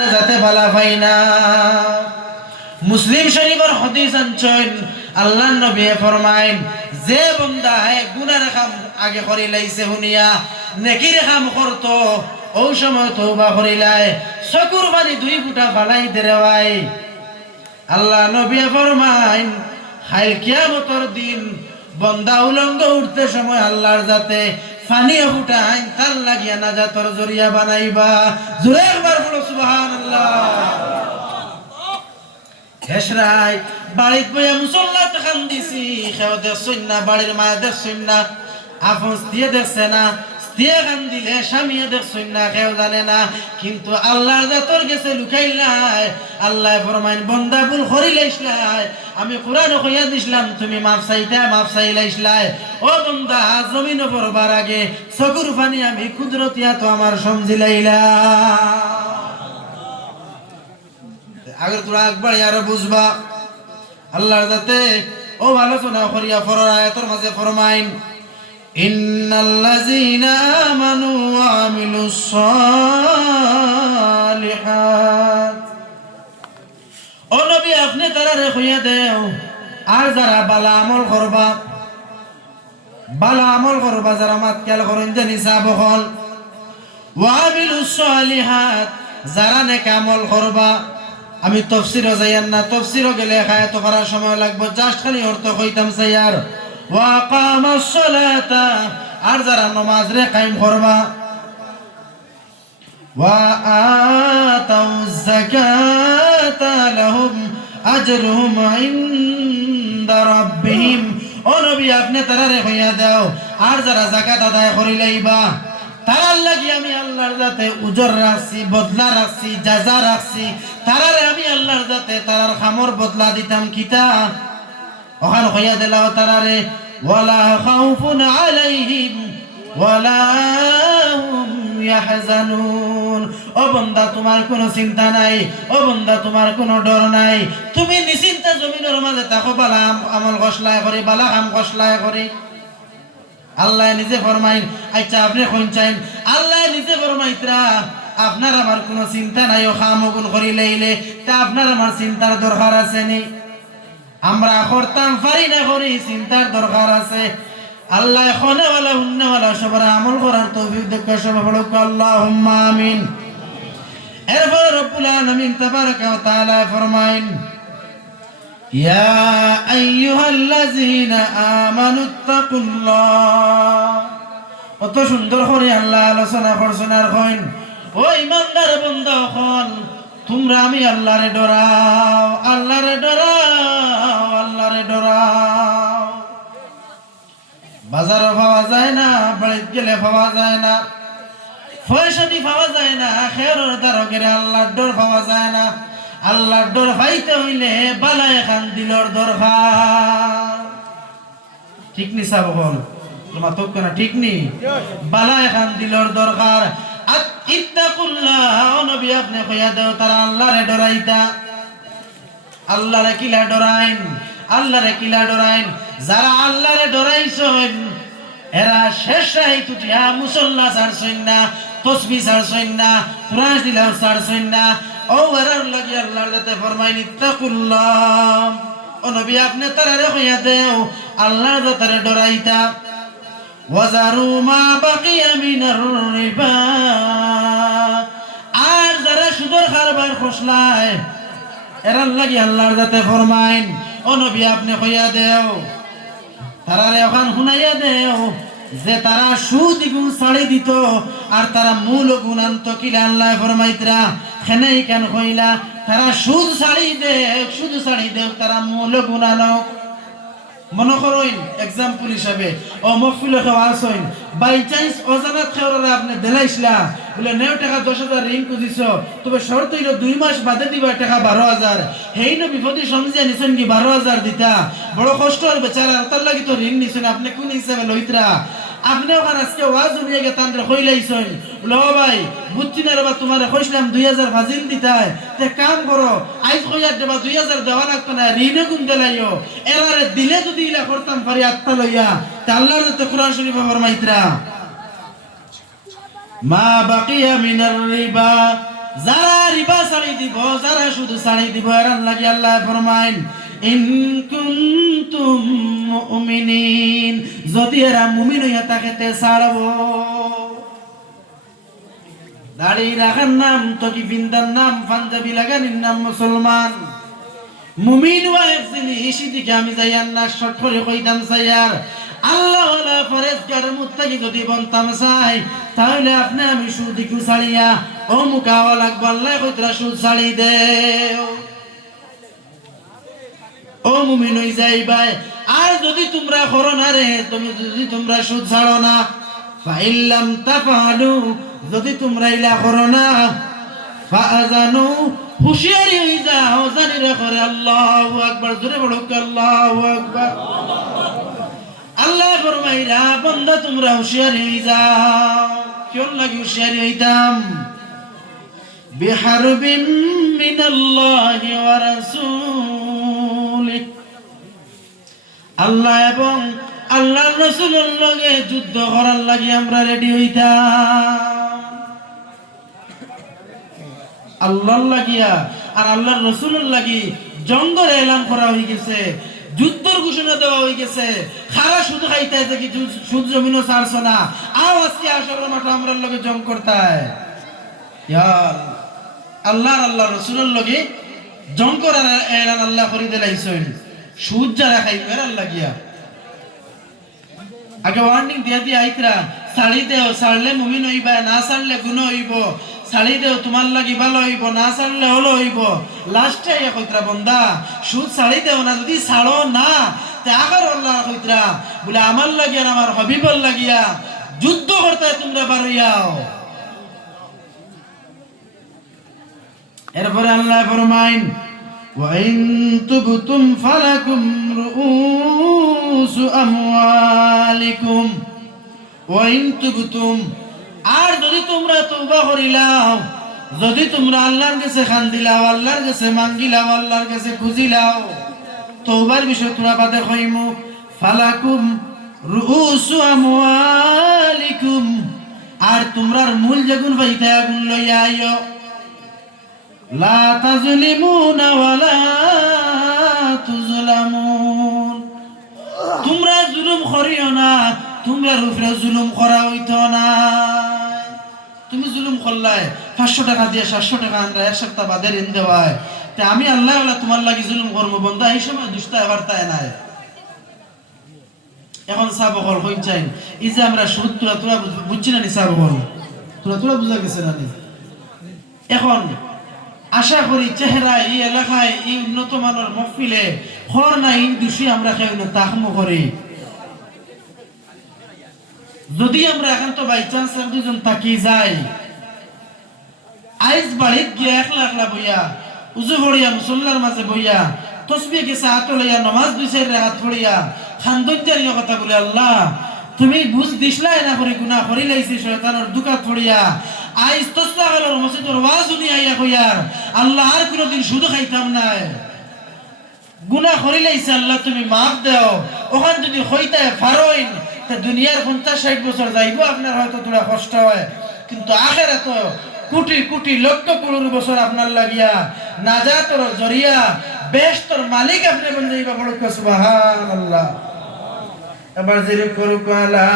যাতে বালা পাই না। মুসলিম শরীফের হাদিস আনছেন আল্লাহর নবী ফরমাইন, যে বান্দা গুনার কাম আগে করি লাইছে হুনিয়া নেকির কাম করতো, ওই সময় তওবা করিলাই চকুর পানি 2 ফুটা ফালাই দেওয়াই। আল্লাহ নবী ফরমাইন, হাইল কিয়ামতের দিন বান্দা উলঙ্গ উঠতে সময় আল্লাহর যাতে পানি ফুটাই তার লাগিয়া নাজাতর জরিয়া বানাইবা। জোরে একবার বলো সুবহানাল্লাহ। হেসরাই বাড়িত বইয়া মুসল্লা টাকান দিছি, খেও দেখছই না, বাড়ির মায়ে দেখছই না, আপন স্ত্রী দেখছে না, স্ত্রী কান দিলে স্বামীয়ে দেখছই না, কেউ জানে না, কিন্তু আল্লাহর জাতর গেছে লুকাইলাই। আল্লাহ ফরমাইন, বন্দা ভুল করিলাইছলাই, আমি কোরআন কইয়া দিছিলাম তুমি মাফ চাইতা, মাফ চাইলাইছলাই। ও বন্দা, জমিন পড়বার আগে চকুর পানি আমি কুদরতিয়া তো আমার সমঝিলাইলা। আগে তোরা একবার আরো বুঝবা আল্লাহর যাতে ও আলোচনা করিয়া ফরর আয়াতের মাঝে ফরমাইন, ইন্নাল্লাযীনা আমানু ওয়া আমিলুস সালিহাত। ও নবী, আপনি তারারে কইয়া দেও, আর যারা বালা আমল করবা, বালা আমল করবা, যারা মাতকাল করেন জানি সাবহল, ওয়া আমিলুস সালিহাত, যারা নেক আমল করবা। আমি তফসিরও যাইয়ান না, তফসিরও গেলে খায়াত করার সময় লাগবে, জাস্ট খালি অর্থ কইতাম সাইয়ার। ওয়া আকামাস সালাতা, আর যারা নামাজ রে কায়েম করবা, ওয়া আতাউজ যাকাতা লাহুম আজরুহুম ইনদা রাব্বিহিম। ও নবী, আপনি তারারে কইয়া দাও, আর যারা যাকাত আদায় করিলাইবা, তারার লাগি আমি আল্লাহর যাতে উজর রাখছি, বদলা রাখছি, জাযা রাখছি, তারারে আমি আল্লাহর যাতে তারার খামর বদলা দিতাম। কিতা ওখান কইয়া দিলাও তারারে, ওয়ালা খাউফুন আলাইহিম ওয়ালা হুম ইয়াহজানুন। ও বান্দা, তোমার কোনো চিন্তা নাই, ও বান্দা, তোমার কোনো ডর নাই, তুমি নিশ্চিন্তে জমিনের মাঝে থাকো, বালা আমল কসলায় করি, বালা কাম কসলায় করি। আল্লাহ নিজে ফরমাইন, আচ্ছা আপনি কোন চাইন? আল্লাহ নিজে ফরমাইতরা, আপনার আমার কোনো চিন্তা নাই, ও খামগুন করি লইলে তা আপনার আমার চিন্তার দরকার আছে নি? আমরা করতাম পারি না, করি চিন্তার দরকার আছে। আল্লাহ খনেওয়ালা হুন্নেওয়ালা সবার আমল করার তৌফিক দেখ, সবাই বলো আল্লাহুম্মা আমিন। এরপর রব্বুল আলামিন তাবারাকা ওয়া তাআলা ফরমাইন, ইয়া আইয়ুহাল্লাযীনা আমানুত্তাকুল্লাহ। কত সুন্দর করে আল্লাহ আলোচনা করছেন। আর কইন, ও ইমানদার বান্দা হল, তোমরা আমি আল্লাহরে ডরাও, আল্লাহরে ডরাও, আল্লাহরে ডরাও। বাজারে পাওয়া যায় না, বাড়িতে গেলে পাওয়া যায় না, পয়সাটি পাওয়া যায় না, খেরের দ্বারকের আল্লাহর ডর পাওয়া যায় না। আল্লাহর ডর পাইতে হইলে বালায় খান দিলর দরকার। ঠিক নি সাবহল? তোমার তো কেন ঠিক নি? বালায় খান দিলর দরকার। ইত্তাকুল্লাহ, নবী আপনি কইয়া দেও তারা আল্লাহরে ডরাইতা। আল্লাহরে কিলা ডরাইন? আল্লাহরে কিলা ডরাইন? যারা আল্লাহরে ডরাইছেন এরা শেষ রাইত উঠিয়া মুসল্লা ছাড়ছেন না, তসবিহ ছাড়ছেন না, কুরআন তিলাওয়াত ছাড়ছেন না। ও এরার লাগি আল্লাহর যাতে ফরমাইন, ইত্তাকুল্লাহ। ও নবী আপনি তারারে কইয়া দেও আল্লাহর যাতে ডরাইতা। ওয়াজারু মা বাকিয়া মিনার রিবা, আর যারা সুদের কারবার খসলায় এরার লাগি আল্লাহর যাতে ফরমাইন, ও নবী আপনি কইয়া দেও তারারে ওখান শুনাইয়া দেও যে তারা সুদ গুণ ছাড়ি দিত আর তারা মূল গুণ আনত। কিলা আল্লাহ ফরমাইতরা খেনাই কেন কইলা তারা সুদ ছাড়ি দে, সুদ ছাড়ি দেও, তারা মূল গুণ আনক। মনে করইন এক্সাম্পল হিসাবে, ও মফিল খাওয়া আসইন, বাই চান্স অজানাত খেওয়ারে আপনি দেলাইছলা, বলে 9 টাকা 10,000 ঋণ খুঁজিছ, তবে শর্ত হইল 2 মাস বাদে দিবা টাকা 12,000। হেই ন বিপদে সমঝিয়া নিছেন কি 12,000 দিতা, বড় কষ্ট আর বেচারা, তার লাগি তো ঋণ নিছেন, আপনি কোন হিসাবে লইতরা? আপনি ওখানে আজকে ওয়াজ উনিয়ে গে তান্ডে কইলাইছেন, বলে ও ভাই বুঝছি না রে বা, তোমারে কইছিলাম 2,000 ফাজিল দিতাই, তে কাম করো আইজ কইয়া দেবা 2,000 দেওয়া লাগতো না, ঋণে গুণ দেলাইও, এরারে দিলে যদি ইলা করতাম পারি আত্মা লইয়া। তা আল্লাহর তো কুরআন শরীফে ফরমাইতরা, মা বাকিয়া মিনার রিবা, যারা রিবা ছাড়ি দিব, যারা শুধু ছাড়ি দিব, এর লাগি আল্লাহ ফরমাইন ইন কুনতুম মুমিনিন, যদি এরা মুমিন হইয়া থাকে তে ছাড়বো। দাড়ি রাখার নাম তকি বিন্দার নাম, পাঞ্জাবি লাগানির নাম মুসলমান। মুমিন ওয়া এক জিনিস দিকে আমি যাই আল্লাহ শর্ট করে কইতাম চাইয়ার আল্লাহ ওয়ালা ফরেজগার মুত্তাকি যদি বনতাম চাই, তাহলে আপনি আমি সুদিকু ছাড়িয়া ও মুকাওয়া লাগবো আল্লাহ কইতরা সুদ ছাড়ি দেও, ও মুমিন হই যাইবাই। আর যদি তোমরা করো না রে, তুমি যদি তোমরা সুদ ছাড়ো না, ফাইল্লাম তাফালু, যদি তোমরা ইলা করো না, ফাআযানু, হুশিয়ারি হই যাও, জানি রাখো রে। আল্লাহু আকবার, জোরে বলো আল্লাহু আকবার। আল্লাহ ফরমাইরা বান্দা তোমরা হুশিয়ারি হই যাও। কেন লাগি হুশিয়ারি হইতাম? বিহারবিম মিনাল্লাহি ওয়া রাসূলি, আল্লাহ এবং আল্লাহর রাসূলের লগে যুদ্ধ করার লাগি আমরা রেডি হইতাম। আল্লাহর লাগিয়া আর আল্লাহর রাসূলের লাগি জঙ্গের এলান করা হয়ে গেছে, যুদ্ধের ঘোষণা দেওয়া হয়ে গেছে। খারা শুধু খাইতে আছে কি সুদ জমিনও ছাড়ছ না, আও আজকে আসরের মাঠে আমরা লগে জং করতায়। আল্লাহ আল্লাহ রসুলের লগে জং করার এলান আল্লাহ করে দিলাইছেন। সুদ যারা খাইবে আল্লাহ গিয়া আগে ওয়ার্নিং দিয়া দিয়ে আইতরা, ছাড়ি দেও, ছাড়লে মুমিন হইবা, না ছাড়লে গুনাহ হইব, ছাড়ি দেও তোমার লাগি ভালো হইব, না ছাড়লে হলো হইব। লাস্টে কইতরা বন্দা সুদ ছাড়ি দেও না, যদি ছাড়ো না তে আবার আল্লাহ কইতরা বলে আমার লাগিয়া আমার হাবিবর লাগিয়া যুদ্ধ করতে তোমরা বারইয়াও। এরপরে আল্লাহ ফরমাইন ওয়া ইন তুবতুম ফালাকুম রুউসু আমওয়ালিকুম ওয়া ইন তুবতুম, আর যদি তোমরা তওবা করিলাও, যদি তোমরা আল্লাহর কাছে খান্দিলাও, আল্লাহর কাছে মাঙ্গিলাও, আল্লাহর কাছে খুঁজিলাও, তওবার বিষয় তোমরা বাদে কইমু, ফালাকুম রুউসু আমওয়ালিকুম, আর তোমরার মূল যেগুন পাইতে আগুন লইয়া আইও। লা তাজলিমুনা ওয়ালা তুজলামুন, তোমরা জুলুম করিও না, তোমরা উপরে জুলুম করা হইতো না। তুমি জুলুম করলাই 500 টাকা দিয়ে 700 টাকা আনরা এক সপ্তাহ বাদে ঋণ দেওয়ায়, তে আমি আল্লাহ ওয়ালা তোমার লাগি জুলুম করবো বন্ধা, এই সময় দুষ্টা এবার তাই নাই। এখন সাবকল হইন চাই এই যে আমরা সুদ তুলা তুলা বুঝছি না নি, সাবকল তুলা তুলা বুঝা গেছে না নি। এখন আশা করি চেহারা এই এলাকায় এই উন্নত মানের মহফিলে হর না এই দোষী আমরা কেউ না তাহমো করি। যদি আমরা এখন তো বাই চান্স দুজন তাকি যাই, আইজ বাড়িত গিয়া একলা একলা বইয়া উজু ভরিয়া মুসল্লার মাঝে বইয়া তসবিহ গেছে হাত লইয়া নমাজ 2-4 রাকাত পড়িয়া খান্দজ্জারিয়া কথা বলে আল্লাহ তুমি বুঝ দিছলাই না করে গুনাহ করি লাইছি শয়তানের দুকা পড়িয়া আইজ তসলাগালের মসজিদের ওয়াজ উনি আইয়া কইয়ার আল্লাহ আর কোনদিন সুদ খাইতাম না, গুনাহ করি লাইছি আল্লাহ তুমি মাফ দাও। ওখান যদি হইতায় ফারইন তে দুনিয়ার 50-60 বছর যাইবো, আপনার হয়তো তোরা কষ্ট হয়, কিন্তু আখিরাত কোটি কোটি লক্ষ কোটি বছর আপনার লাগিয়া নাজাতর জরিয়া বেহেশতের মালিক আপনি বন যাইবা। বড় সুবহানাল্লাহ। এবার জিকির করুক লা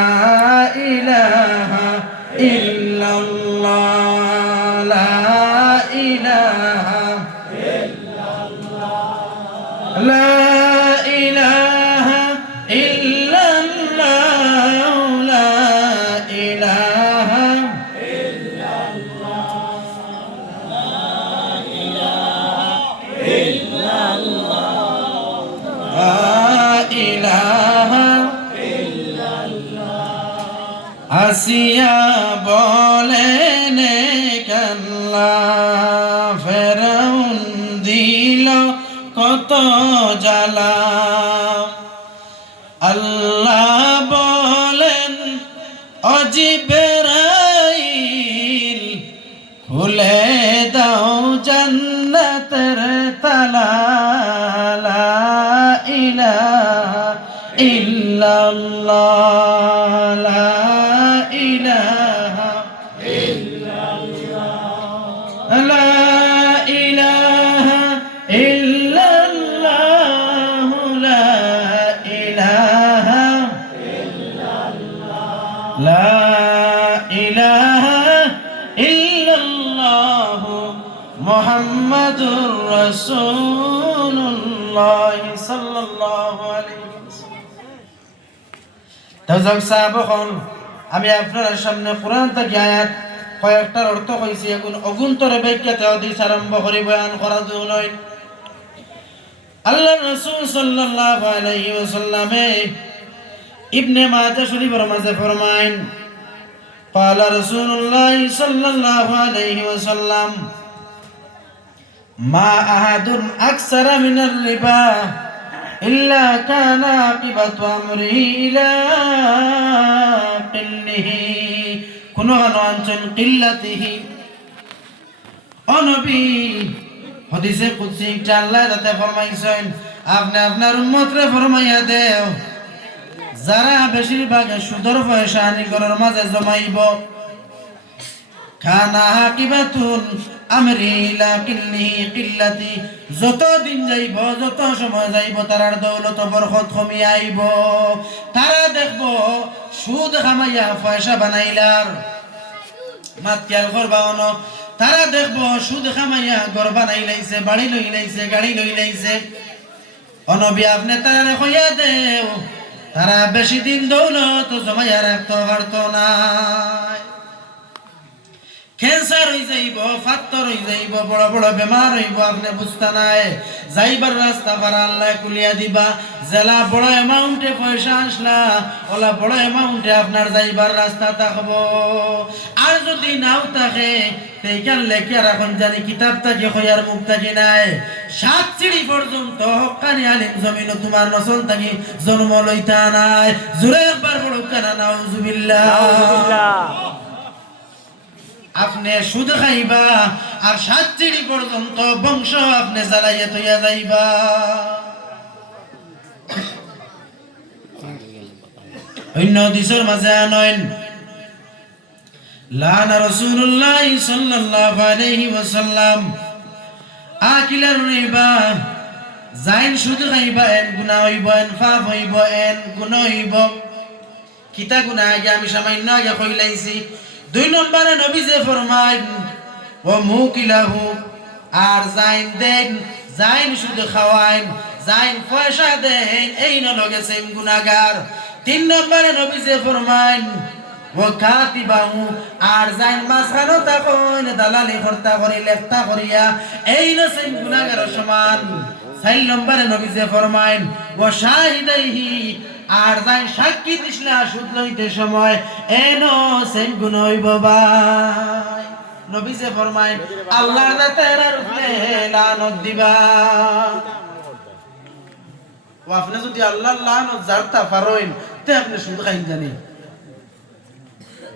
ইলাহা ইল্লাল্লাহ, লা ইলাহা ইল্লাল্লাহ, লা ইলাহা ইল্লাল্লাহ, লা ইলাহা ইল্লাল্লাহ, লা ইলাহা ইল্লাল্লাহ, লা ইলাহা আসিয়া বলেন কাল্লা ফেরাউন দিল কত জ্বালা, আল্লাহ বলেন ও জিবরাইল খুলে দাও জান্নাতের তালা, লা ইলাহা ইল্লাল্লাহ, লা ইলাহা ইল্লাল্লাহ, মুহাম্মাদুর রাসূলুল্লাহ সাল্লাল্লাহু আলাইহি ওয়াসাল্লাম। তাওজাক সাহাবগণ, আমি আপনার সামনে কোরআন থেকে আয়াত কয়েকটার অর্থ কইছি, এখন অগুন্তরে ব্যাখ্যাতে হাদিস আরম্ভ করে বয়ান করা নয়। আল্লাহ রাসূল সাল্লাল্লাহু আলাইহি ওয়াসাল্লাম ইবনে মাজাহ শরীফের মাঝে ফরমায়েন, قال رسول الله صلى الله عليه وسلم ما أحد أكثر من الربا إلا كان عاقبة أمره إلى قله كن غنوانچن قلته অনবী হাদিসে কুদসি আল্লাহ তাতে ফরমাইছেন, আপনি আপনার উম্মতরে ফরমাইয়া দেও, যারা বেশিরভাগ সুদর পয়সা নিগরের মাঝে জমাইব, খানা হাকিবাতুন আমরি লা কিল্লিহি কিল্লাতি, যত দিন যাইব, যত সময় যাইব, তারার দৌলত বরকত কমি আইব। তারা দেখব সুদ খামাইয়া পয়সা বানাইলার, মাত খেয়াল করবা অন, তারা দেখব সুদ খামাইয়া ঘর বানাই লাইছে, বাড়ি লই লাইছে, গাড়ি লই লাইছে। অনবী আপনি তারা কইয়া দেও, তারা বেশি দিন দৌলত জমাইয়া রাখতে পারত না। ক্যান্সার হয়ে যাইব, ফাত্তর হয়ে যাইব, বড় বড় বেমার হইব, আপনি বুঝতে নাই। যাইবার রাস্তা পারা আল্লাহ কুলিয়া দিবা। জেলা বড় অ্যামাউন্টে পয়সা আসলা, ওলা বড় অ্যামাউন্টে আপনার যাইবার রাস্তা থাকবো। আর যদি নাও থাকে, সেইখান লেখিয়া রাখুন জানি কিতাব থাকে হইয়ার মুখ থাকি নাই, 7 সিঁড়ি পর্যন্ত হক্কানি আলিম জমিন তোমার নসল থাকি জন্ম লইতা নাই। জোরে একবার বড় কানা নাউজুবিল্লাহ। আপনি সুদ খাইবা আর 7 সিঁড়ি পর্যন্ত বংশ আপনি জ্বালাইয়া তৈয়া যাইবা। অন্য হাদিসের মাঝে আনেন, লানা রাসূলুল্লাহ সাল্লাল্লাহু আলাইহি ওয়াসাল্লাম আকিলার রিবা, যাইন সুদ খাইবা এন গুনাহ হইব, এন পাপ হইব, এন গুনাহ হইব। কিতা গুনাহ আগে আমি সামান্য আগে কইলাইছি। 2 নম্বরে নবী যে ফরমায় ও মুকিলাহু, আর যাইন দেন, যাইন সুদ খাওয়াইন, যাইন পয়সা দেন, এই নলগে সেম গুনাহগার। 3 নম্বরে নবী যে ফরমায় ও কাতিবাহু, আর যাইন মাঝখানো তাকইন দালালি করতা করি লেখতা করিয়া, এই ন সেম গুনাহগারের সমান। 4 নম্বরে নবী যে ফরমায় ও শাহিদাইহি, আর যাই সাক্ষী দিছলা সুদ লইতে সময়, এনো সেম গুনাহ হইব ভাই। নবী যে ফরমায় আল্লাহর জাতের উপরে লানত দিবা। ও আপনি যদি আল্লাহর লানত জারতা পারেন, তে আপনি সুদ খাইন জানি,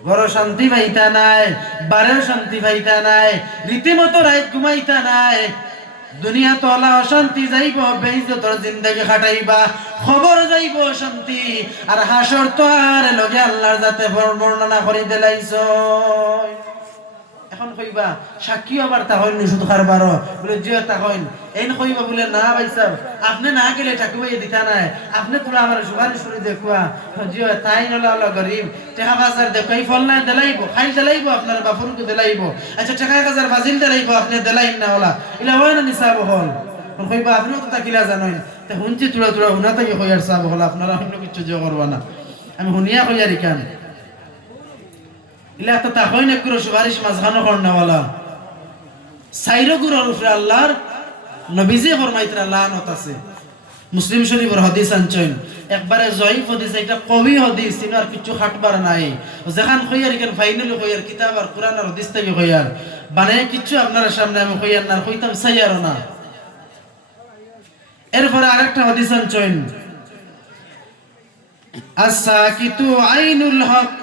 বড় শান্তি পাইতা নাই, বারের শান্তি পাইতা নাই, রীতিমতো রাত ঘুমাইতা নাই। দুনিয়া তোলা অশান্তি যাইব, বেইজ্জতর জিন্দেগি খাটাইবা, খবর যাইব শান্তি। আর হাসর তো আর লগে আল্লাহর জাতে বর্ণনা করে দিলাইছ। এখন কইবা সাক্ষী আবার তা হইনি শুধু কারবার বলে জিও তা হইন, এই কইবা বলে না ভাই সাহেব আপনি না গেলে ঠাকুমাই দিতা নাই, আপনি তোরা আমার সুপারিশ করে দেখুয়া জিও তাই নলা হলো গরিব, টাকা বাজার দেখাই ফল নাই দিলাইব, খাইল দিলাইব, আপনার বাপুরকে দিলাইব। আচ্ছা টাকা বাজার বাজিল দিলাইব, আপনি দিলাইন না ওলা ইলা হয় না নিসাব হল। কইবা আপনিও তো তাকিলা জানেন, তে হুনছি তোরা তোরা হুনা থেকে কইয়ার সাব হল, আপনারা অন্য কিছু জিও করবা না, আমি হুনিয়া কইয়ারি কেন ইলা তো তা হয় না করে সুপারিশ মাঝখানো করনাওয়ালা। সাইরো গুরুর উপরে আল্লাহর নবীজি ফরমাইতরা লানত আছে। মুসলিম শরীফের হাদিস আনছেন, একবারে জয়ীফ হাদিস, এটা কবি হাদিস, তিনি আর কিছু খাটবার নাই। যেখান কইয়ার কেন ফাইনালি কইয়ার কিতাব আর কোরআন আর হাদিস থেকে কইয়ার মানে কিছু আপনার সামনে আমি কইয়ার না, কইতাম সাইয়ারও না। এরপরে আরেকটা হাদিস আনছেন, আস-সাকিতু আইনুল হক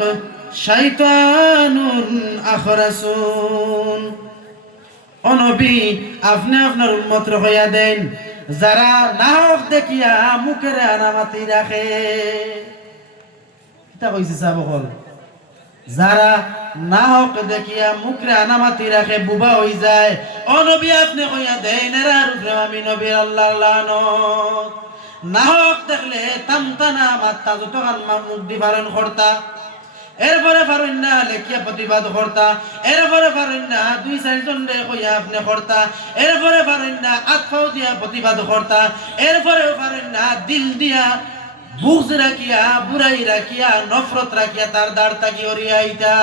শাইতানুন আখরাসুন। ও নবী আপনি আপনার উম্মত হইয়া দেন, যারা নাহক দেখিয়া মুখের আনামাতি রাখে। কিতা কইছে সাহাবগণ, যারা নাহক দেখিয়া মুখের আনামাতি রাখে, বুবা হই যায়। ও নবী আপনি কইয়া দেন, এরা রূপে আমি নবী আল্লাহর লানত। নাহক দেখলে তামতানা মাত্তা যতখান মুখ দি বারণ করতা, এরপরে পারেন না লেখিয়া প্রতিবাদ করতা, এরপরে পারেন না 2-4 জন রে কইয়া আপনি করতা, এরপরে পারেন না আতফাও দিয়া প্রতিবাদ করতা, এরপরেও পারেন না দিল দিয়া বুঝ রাখিয়া বুড়াই রাখিয়া নফরত রাখিয়া তার দাঁড় তাকি ওরিয়াইতা।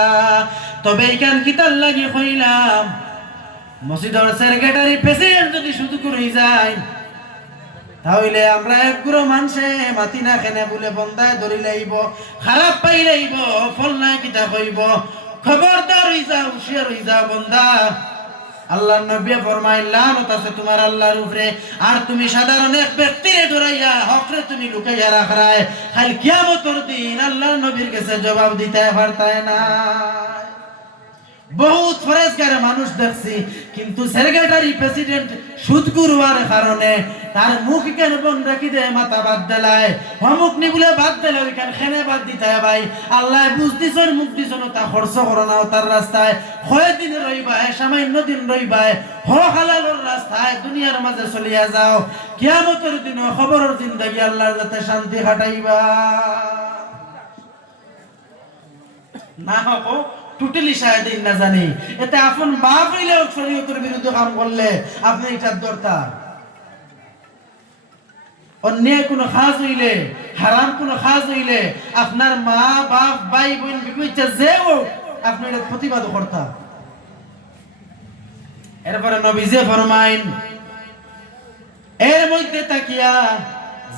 তবে এইখান কিতার লাগি হইলাম মসজিদের সেক্রেটারি প্রেসিডেন্ট যদি শুধু করে যায় তাহলে আমরা এক গুরু মানুষে মাতি না খেনে বলে বন্দায় ধরি লাইব, খারাপ পাই লাইব, ফল না কিতা কইব। খবরদার হই যা, হুঁশিয়ার হই যা বন্দা। আল্লাহর নবী ফরমাইলেন লানত আছে তোমার আল্লাহর উপরে, আর তুমি সাধারণ এক ব্যক্তিরে ডরাইয়া হকরে তুমি লুকাইয়া রাখরায়, খালি কিয়ামতের দিন আল্লাহর নবীর কাছে জবাব দিতে পারতায় না। বহুত ফরেজগার মানুষ দেখছি, কিন্তু সেক্রেটারি প্রেসিডেন্ট সুদখোর হওয়ার কারণে তার মুখ কেন বন্ধ রাখি দেয়, মাথা বাদ দেলায়, অমুক নি বলে বাদ দিলে ওইখান খেনে বাদ দিতে হয়। ভাই আল্লাহ বুঝ দিছন মুখ দিছন তা খরচ করো না তার রাস্তায়, কয়েকদিন রইবায়, সামান্য দিন রইবায়, হালালের রাস্তায় দুনিয়ার মাঝে চলিয়া যাও, কিয়ামতের দিন খবরের জিন্দেগি আল্লাহর যাতে শান্তি কাটাইবা না হবো টোটালি শায়দ না জানি। এতে আপন বাপ হইলেও শরীয়তের বিরুদ্ধে কাম করলে আপনি এটার দরকার। অন্যায় কোনো কাজ হইলে, হারাম কোনো কাজ হইলে আপনার মা বাপ ভাই বোন বিপরীতে যেও আপনি এটা প্রতিবাদ করতাম। এরপরে নবীজি ফরমাইন এর মধ্যে তাকিয়া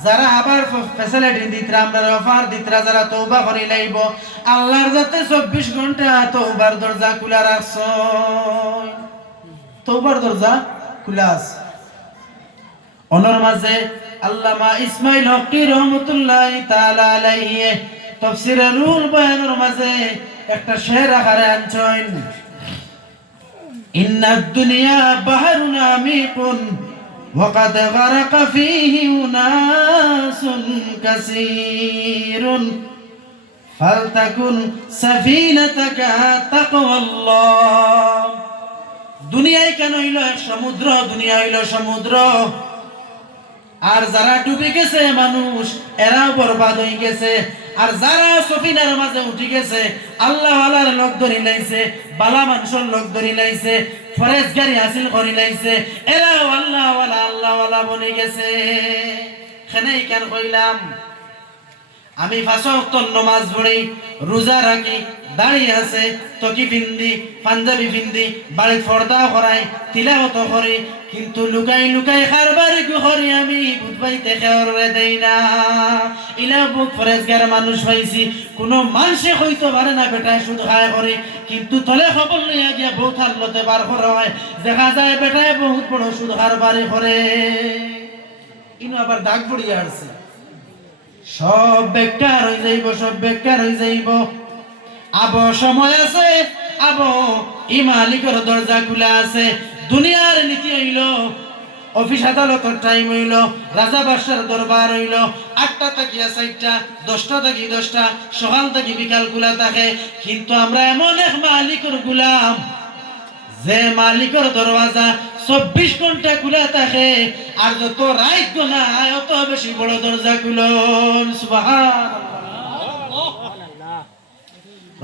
যারা আবার ফ্যাসিলিটি দিতরা, আমরা অফার দিতরা, যারা তওবা করি লাইব আল্লাহর যাতে 24 ঘন্টা তওবার দরজা খোলা রাখছো, তওবার দরজা খোলা আছে। অনর মাঝে আল্লামা ইসমাইল হকি রহমাতুল্লাহি তাআলা আলাইহি তাফসীরে রুহুল বয়ানের মাঝে একটা শের আকারে আনছেন, ইন্নাদ দুনিয়া বাহরুন আমিকুন وقد غرق فيه أناس كثير فلتكن سفينتك تقوى الله। দুনিয়ায় কেন হইল এক সমুদ্র, দুনিয়া হইল সমুদ্র, আর যারা ডুবে গেছে মানুষ এরাও বরবাদ হয়ে গেছে, আর যারা সফিনার মাঝে উঠে গেছে আল্লাহ ওয়ালার লোক ধরি লাইছে, বালা মানুষের লোক ধরি লাইছে, ফরেজগারি হাসিল করি লাইছে, এরাও আল্লাহ ওয়ালা আল্লাহ ওয়ালা বনে গেছে। খেনেই কেন কইলাম আমি 5 ওয়াক্ত নামাজ পড়ি, রোজা রাখি, দাঁড়িয়ে আছে, তকি পিন্দি, পাঞ্জাবি পিন্দি, বাড়ি পর্দা করাই, তিলাওয়াত করি, কিন্তু লুকাই লুকাই খারবারি করি আমি, বুধবাইতে খেয়ারে দেই না। ইলা বুক ফরেজগার মানুষ পাইছি, কোনো মানুষে হইতে পারে না বেটায় সুদ খায় করে, কিন্তু তলে খবর লইয়া গিয়া বহুত হালতে বার করা হয়, দেখা যায় বেটায় বহুত বড় সুদ খারবারি করে। ইনো আবার দাগ পড়িয়া আসছে, সব বেকার হয়ে যাইব, সব বেকার হয়ে যাইব। আবো সময় আছে, আবো ই মালিকের দরজা খোলা আছে। দুনিয়ার নীতি হইল অফিস আদালতের টাইম হইল, রাজা বাদশার দরবার হইল 8টা থেকে 4টা, 10টা থেকে 10টা, সকাল থেকে বিকাল খোলা থাকে। কিন্তু আমরা এমন এক মালিকের গোলাম যে মালিকের দরওয়াজা 24 ঘন্টা খোলা থাকে, আর যত রাত গোনায় অত বেশি বড় দরজা খুলুন। সুবহানাল্লাহ।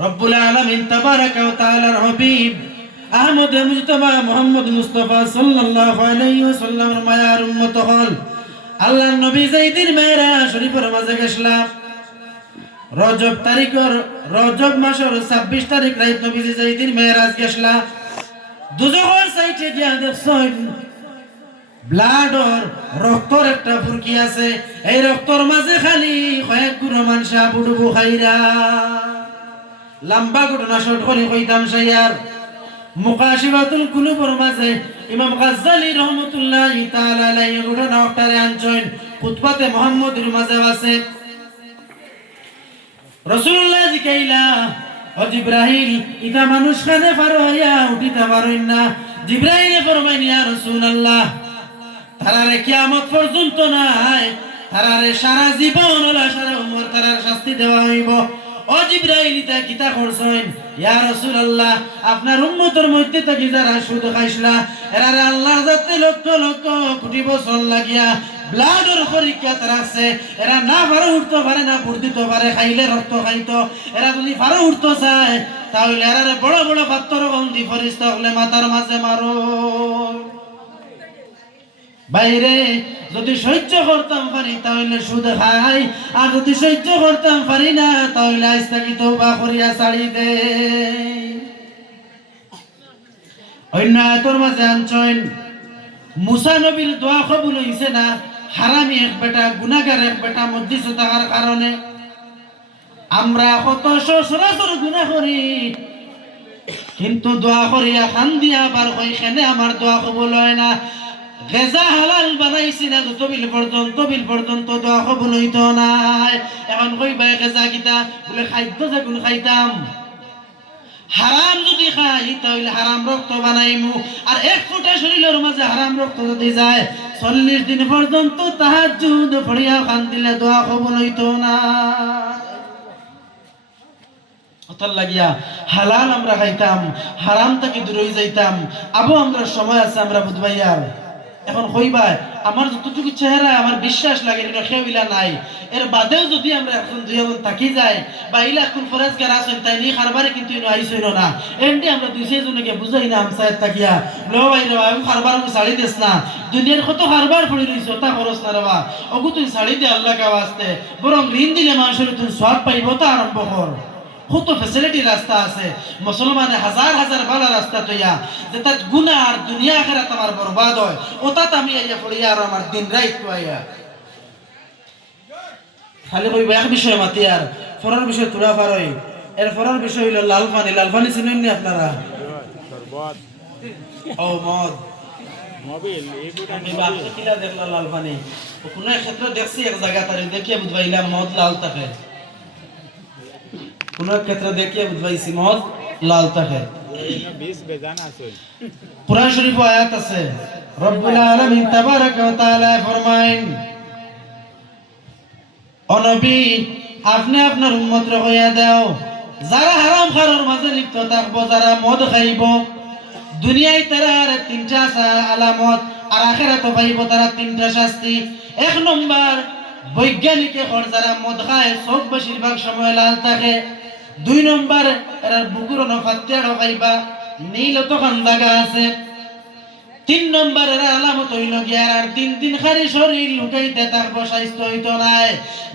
রব্বুল আলামিন তাবারাকা ওয়া তাআলার হাবিব আহমদ মুজতবা মুহাম্মদ মুস্তাফা সাল্লাল্লাহু আলাইহি ওয়াসাল্লামের মায়ার উম্মত হল। আল্লাহর নবী যেদিন মেরাজ শরীফের মাঝে গেছলা, রজব মাসের 26 তারিখ রাত নবীজি যেদিন মেরাজ গেছলা, দুজোর সাইডে গিয়া দেখছেন ব্লাডর রক্তর একটা ফুরকি আছে, এই রক্তর মাঝে খালি কয়েক গুরু মানুষ বুডুবু খাইরা। লম্বা ঘটনা শর্ট করে কইতাম সাইয়ার মুকাশিফাতুল কুলুবের মাঝে ইমাম গাজ্জালী রহমাতুল্লাহি তাআলা আলাইহি ঘটনা ওটারে আনছেন, খুতবাতে মুহাম্মদের মাঝে আছে। রাসূলুল্লাহ জিকাইলা ও জিবরাইল ইদা মানুষ খানে পারো হইয়া উঠিতে পারেন না। জিবরাইলে ফরমাইন ইয়া রাসূলুল্লাহ তারারে কিয়ামত পর্যন্ত নাই, তারারে সারা জীবন ওলা সারা উম্মত তারার শাস্তি দেওয়া হইব। ও জিবরাইল ইতা কিতা করছেন ইয়া রাসূলুল্লাহ আপনার উম্মতের মধ্যে থেকে যারা সুদ খাইছলা এরারে আল্লাহর যাতে লক্ষ লক্ষ কোটি বছর লাগিয়া ব্লাডের পরীক্ষা রাখছে এরা না পারে উঠতে পারে না বুর্দিতে পারে খাইলে রক্ত খাইতো এরা যদি পারে উঠতে চায় তাহলে এরারে বড় বড় পাথর গন্ডি ফেরেশতা হলে মাথার মাঝে মারো বাইরে যদি সহ্য করতাম পারি তাহলে সুদ খাই আর যদি সহ্য করতাম পারি না তাহলে আজ থেকে তওবা করিয়া ছাড়ি দে অন্য আয়াতের মাঝে আনছেন মুসা নবীর দোয়া কবুল হইছে না হারামি এক বেটা গুনাহগার এক বেটা মসজিদে থাকার কারণে আমরা কত সরাসর গুনাহ করি কিন্তু দোয়া করিয়া খান দিয়া বার কইখানে আমার দোয়া কবুল হয় না গেজা হালাল বানাইছি না তবিল পর্যন্ত দোয়া কবুল হইতো না এখন কইবা গেজা কিতা বলে খাদ্য যেগুন খাইতাম হারাম যদি খাই তাহলে হারাম রক্ত বানাইমু আর এক ফোঁটা শরীরের মাঝে হারাম রক্ত যদি যায় 40 দিন পর্যন্ত তাহাজ্জুদ পড়িয়া খান দিলে দোয়া কবুল হইতো না অতল লাগিয়া হালাল আমরা খাইতাম হারাম থেকে দূরে যাইতাম আবু আমরা সময় আছে আমরা বুঝবাইয়া এখন কইবা আমার যতটুকু চেহারা আমার বিশ্বাস লাগে এটা খেউইলা নাই এর বাদেও যদি আমরা এখন দুই এখন থাকি যায় বা ইলা কোন ফরেজগার আছেন তাই নি খারবারে কিন্তু ইনো আইছইনো না এন্ডি আমরা দুই সেজনকে বুঝাই না আমসায় তাকিয়া লো ভাই রে ভাই খারবার কো ছাড়ি দেস না দুনিয়ার কত খারবার পড়ি রইছ তা খরচ না রে বা ওগু তুই ছাড়ি দে আল্লাহ কা ওয়াস্তে বরং ঋণ দিলে মানুষের তুই সওয়াব পাইবো তা আরম্ভ কর কত ফ্যাসিলিটি রাস্তা আছে মুসলমানে হাজার হাজার ভালো রাস্তা তৈয়া যেটা গুনাহ আর দুনিয়া আখিরাত আমার বরবাদ হয় ওটাত আমি আইয়া পড়িয়া আর আমার দিন রাত কইয়া খালি কইবা এক বিষয় মাতি আর ফরার বিষয় তুলা পারই এর ফরার বিষয় হলো লাল পানি চিনেন নি আপনারা বরবাদ ও মদ মোবাইল এই বুটা নি বাকি কিলা দেখলা লাল পানি কোন ক্ষেত্র দেখছি এক জায়গা তারে দেখিয়া বুঝবাইলা মদ লাল থাকে কোন ক্ষেত্রে দেখিয়ে বুঝাইছি মদ লাল থাকে কুরআন শরীফে আয়াত আছে রব্বুল আলামিন তাবারাকা ওয়া তাআলা ফরমায়েন ও নবী আপনি আপনার উম্মতরে কইয়া দাও যারা হারাম খাওয়ার মাঝে লিপ্ত থাকবো যারা মদ খাইব দুনিয়ায় তার তিনটা আলামত আর আখিরাতে পাইব তারা তিনটা শাস্তি এক নম্বর বৈজ্ঞানিকে যারা মদ খায় সব বেশিরভাগ সময় লাল থাকে 2 নম্বর এরা বুকুর নফাতিয়া ঢোকাইবা নীল তখন জায়গা আছে 3 নম্বর এরা আলামত হইল গিয়ার আর 3 খারি শরীর লুকাইতে থাকবো স্বাস্থ্য হইতো নাই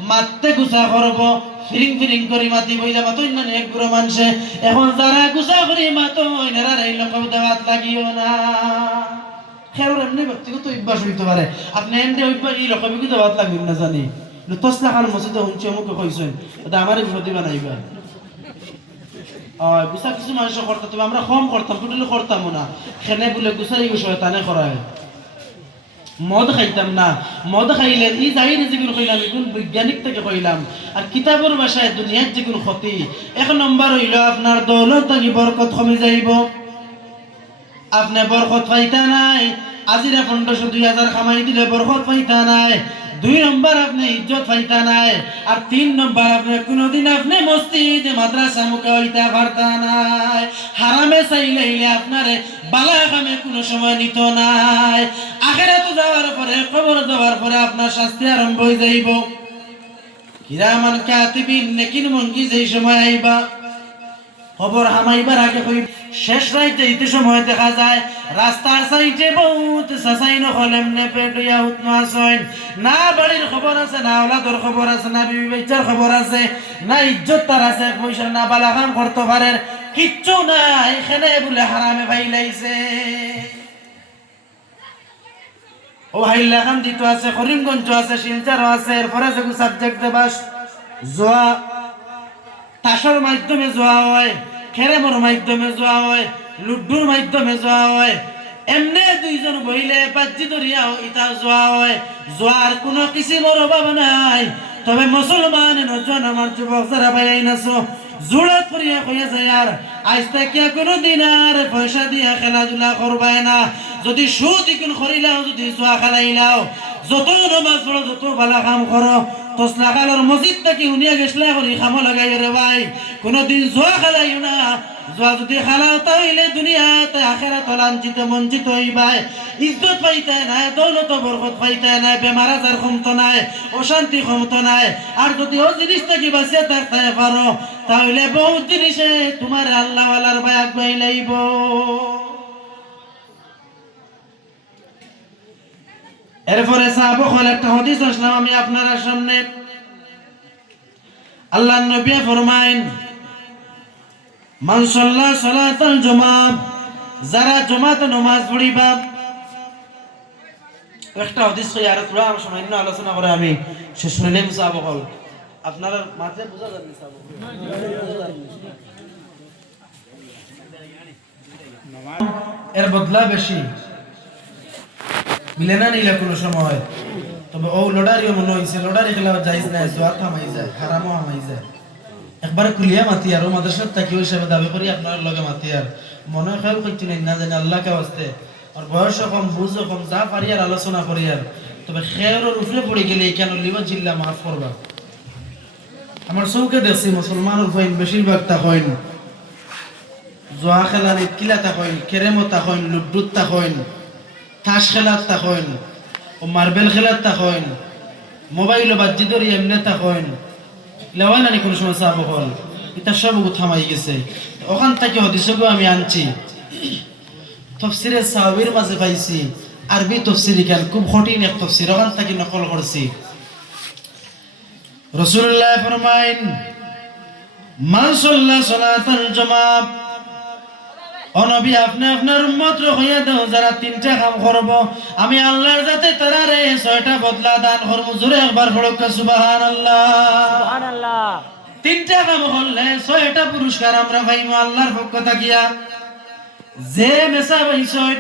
মারতে গুছা করবো ফিরিং করি মাতি বইলা মাতো না এক গুরু মানুষে এখন যারা গুছা করি মাতো এরা এই লোক দেওয়াত লাগিও না খেয়াল এমনি ব্যক্তিগত অভ্যাস হইতে পারে আপনি এমনি অভ্যাস এই লোক দেওয়াত লাগবে না জানি তসলা খান মসজিদে হুঁচি অমুকে কইছেন এটা আমারই বিপত্তি বানাইবা গুছা কিছু মানুষ করতে তবে আমরা কম করতাম টোটালি করতাম না খেনে বলে গুছাই শয়তানে করায় মদ খাইতাম না মদ খাইলে ই জাহিরে যেগুলো কইলাম এগুলো বৈজ্ঞানিক থেকে কইলাম আর কিতাবের ভাষায় দুনিয়ার যেগুলো ক্ষতি 1 নম্বর হইল আপনার দৌলত থাকি বরকত কমে যাইব আপনি বরকত পাইতা নাই আজিরা 1500-2000 কামাই দিলে বরকত পাইতা নাই 2 নম্বর আপনি ইজ্জত পাইতা নাই আর 3 নম্বর আপনি কোনদিন আপনি মসজিদ মাদ্রাসা মুখে হইতা পারতা নাই হারামে চাইলে আপনারে বালা কামে কোনো সময় নিত নাই আখিরাতে যাওয়ার পরে কবর যাওয়ার পরে আপনার শাস্তি আরম্ভ হয়ে যাইব কিরামান কাতিবিন নেকিন মনকি যেই সময় আইবা খবর হামাইবার আগে কই শেষ রাইতে ইতে সময় দেখা যায় রাস্তার সাইডে বহুত সাসাইন হলেম নে পেটুয়া উতনা আসেন না বাড়ির খবর আছে না ওলাদর খবর আছে না বিবি বাচ্চার খবর আছে না ইজ্জত তার আছে পয়সা না বালা কাম করতে পারে কিচ্ছু না এখানে বলে হারামে ভাইলাইছে ও হাইলা খান দিত আছে করিমগঞ্জ আছে শিলচর আছে এরপরে যেগুলো সাবজেক্ট দেবাস জোয়া তাসর মাধ্যমে জোয়া হয় খেরেমর মাধ্যমে জোয়া হয় লুড্ডুর মাধ্যমে জোয়া হয় এমনি দুইজন বইলে বাজি ধরিয়াও ইটা জোয়া হয় জোয়ার কোনো কিসিমর অভাব নাই তবে মুসলমান নজন আমার যুবক যারা ভাই নাছো জোড়াত করিয়া কইয়া যায় আর আজ থেকে কোনো দিন আর পয়সা দিয়া খেলাধুলা করবাই না যদি সুদ ইকুন করিলাও যদি জোয়া খেলাইলাও যত নামাজ পড়ো যত ভালো কাম করো তসলা কালোর মসজিদ থেকে উনিয়া গেছলে করি খামো লাগাই রে ভাই কোনদিন জোয়া খেলাইও না জোয়া যদি খেলাও তাহলে দুনিয়াতে আখেরাত লাঞ্ছিত বঞ্চিত হইবাই ইজ্জত পাইতে নাই দৌলত বরকত পাইতে নাই বেমার আজার কমতো নাই অশান্তি কমতো নাই আর যদি ও জিনিসটা কি বাঁচিয়ে থাকতে পারো তাহলে বহুত জিনিসে তোমার আল্লাহ ওয়ালার বায়াত বাইলাইব এরপরে সাহাবকল একটা হাদিস আসলাম আমি আপনার সামনে আল্লাহর নবী ফরমাইন মান সাল্লা সালাতাল জুমা যারা জুমাতে নামাজ পড়িবা একটা হাদিস কই আর পুরো সামান্য আলোচনা করে আমি শেষ হইলে সাহাবকল আপনারা মাঝে বুঝা যাবে সাহাবকল এর বদলা বেশি মিলে না নিলে কোনো সময় তবে ও লড়ারিও মনে হয়েছে লড়ারি খেলা যাইজ না জোয়ার থামাই যায় হারামও হামাই যায় একবারে কুলিয়া মাতি আর মাদ্রাসার তাকি হিসেবে দাবি করি আপনার লগে মাতি আর মনে খেয়াল করছি না জানি আল্লাহকে বাঁচতে আর বয়সও কম বুঝও কম যা পারি আর আলোচনা করি আর তবে খেয়ারের উপরে পড়ে গেলে কেন লিবা জিল্লা মাফ করবা আমার চৌকে দেখছি মুসলমানের হইন বেশিরভাগ তা হইন জোয়া খেলার কিলা তা হইন কেরেমো তা হইন লুডুত তা হইন তাস খেলার তা হইন ও মার্বেল খেলার তা হইন মোবাইল বাজ্জি ধরি এমনি তা হইন লেওয়াই নানি কোনো সময় চাব হল এটা সব থামাই গেছে ওখান থেকে হদিসগো আমি আনছি তফসিরে সাহাবীর মাঝে পাইছি আরবি তফসিরি কেন খুব কঠিন এক তফসির ওখান থেকে নকল করছি রাসূলুল্লাহ ফরমাইন মান সাল্লা সালাতাল জুমা ও নবী আপনি আপনার উম্মত হইয়া দাও যারা তিনটা কাম করব আমি আল্লাহর যাতে তারারে ছয়টা বদলা দান করব জোরে একবার পড়ো সুবহানাল্লাহ সুবহানাল্লাহ তিনটা কাম করলে ছয়টা পুরস্কার আমরা পাইবো আল্লাহর পক্ষ থাকিয়া যে মেসা পাইছই